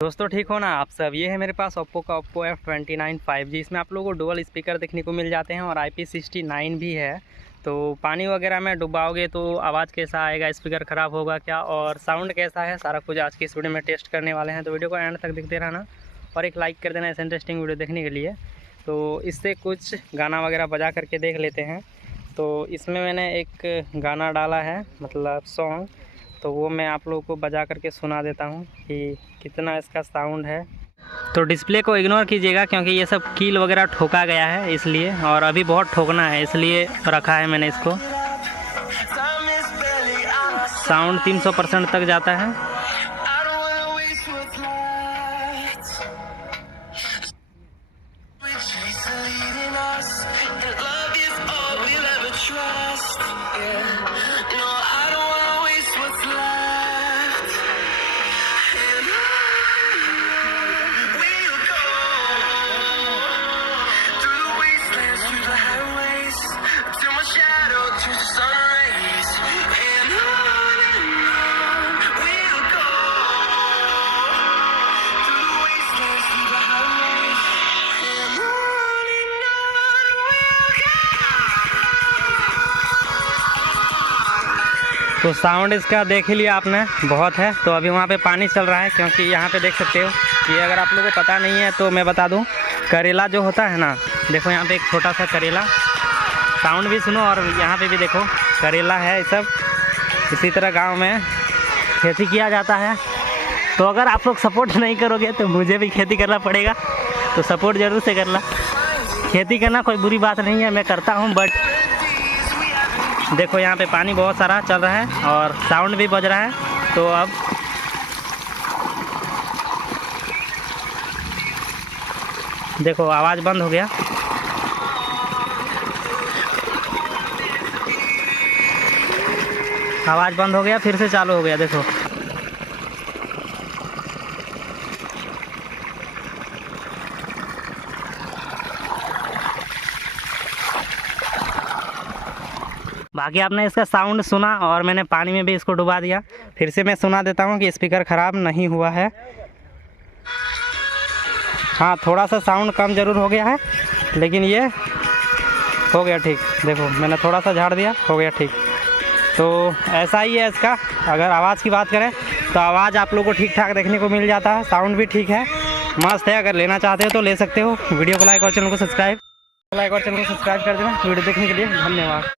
दोस्तों ठीक हो ना आप सब। ये है मेरे पास ओप्पो का ओप्पो F29 5G। इसमें आप लोगों को डुअल स्पीकर देखने को मिल जाते हैं और IP69 भी है। तो पानी वगैरह में डुबाओगे तो आवाज़ कैसा आएगा, स्पीकर ख़राब होगा क्या और साउंड कैसा है, सारा कुछ आज की इस वीडियो में टेस्ट करने वाले हैं। तो वीडियो को एंड तक देखते रहना और एक लाइक कर देना ऐसे इंटरेस्टिंग वीडियो देखने के लिए। तो इससे कुछ गाना वगैरह बजा करके देख लेते हैं। तो इसमें मैंने एक गाना डाला है, मतलब सॉन्ग, तो वो मैं आप लोगों को बजा करके सुना देता हूँ कि कितना इसका साउंड है। तो डिस्प्ले को इग्नोर कीजिएगा क्योंकि ये सब कील वगैरह ठोका गया है इसलिए, और अभी बहुत ठोकना है इसलिए रखा है मैंने इसको। साउंड 300% तक जाता है। तो साउंड इसका देख ही लिया आपने, बहुत है। तो अभी वहाँ पे पानी चल रहा है क्योंकि यहाँ पे देख सकते हो ये, अगर आप लोगों को पता नहीं है तो मैं बता दूँ, करेला जो होता है ना, देखो यहाँ पे एक छोटा सा करेला, साउंड भी सुनो और यहाँ पे भी देखो करेला है। ये सब इसी तरह गांव में खेती किया जाता है। तो अगर आप लोग सपोर्ट नहीं करोगे तो मुझे भी खेती करना पड़ेगा, तो सपोर्ट ज़रूर से करना। खेती करना कोई बुरी बात नहीं है, मैं करता हूँ, बट देखो यहाँ पे पानी बहुत सारा चल रहा है और साउंड भी बज रहा है। तो अब देखो आवाज़ बंद हो गया। आवाज़ बंद हो गया, फिर से चालू हो गया। देखो बाकी आपने इसका साउंड सुना और मैंने पानी में भी इसको डुबा दिया। फिर से मैं सुना देता हूँ कि स्पीकर ख़राब नहीं हुआ है। हाँ, थोड़ा सा साउंड कम ज़रूर हो गया है लेकिन ये हो गया ठीक। देखो मैंने थोड़ा सा झाड़ दिया, हो गया ठीक। तो ऐसा ही है इसका। अगर आवाज़ की बात करें तो आवाज़ आप लोगों को ठीक ठाक देखने को मिल जाता है, साउंड भी ठीक है, मस्त है। अगर लेना चाहते हो तो ले सकते हो। वीडियो को लाइक और चैनल को सब्सक्राइब कर देना। वीडियो देखने के लिए धन्यवाद।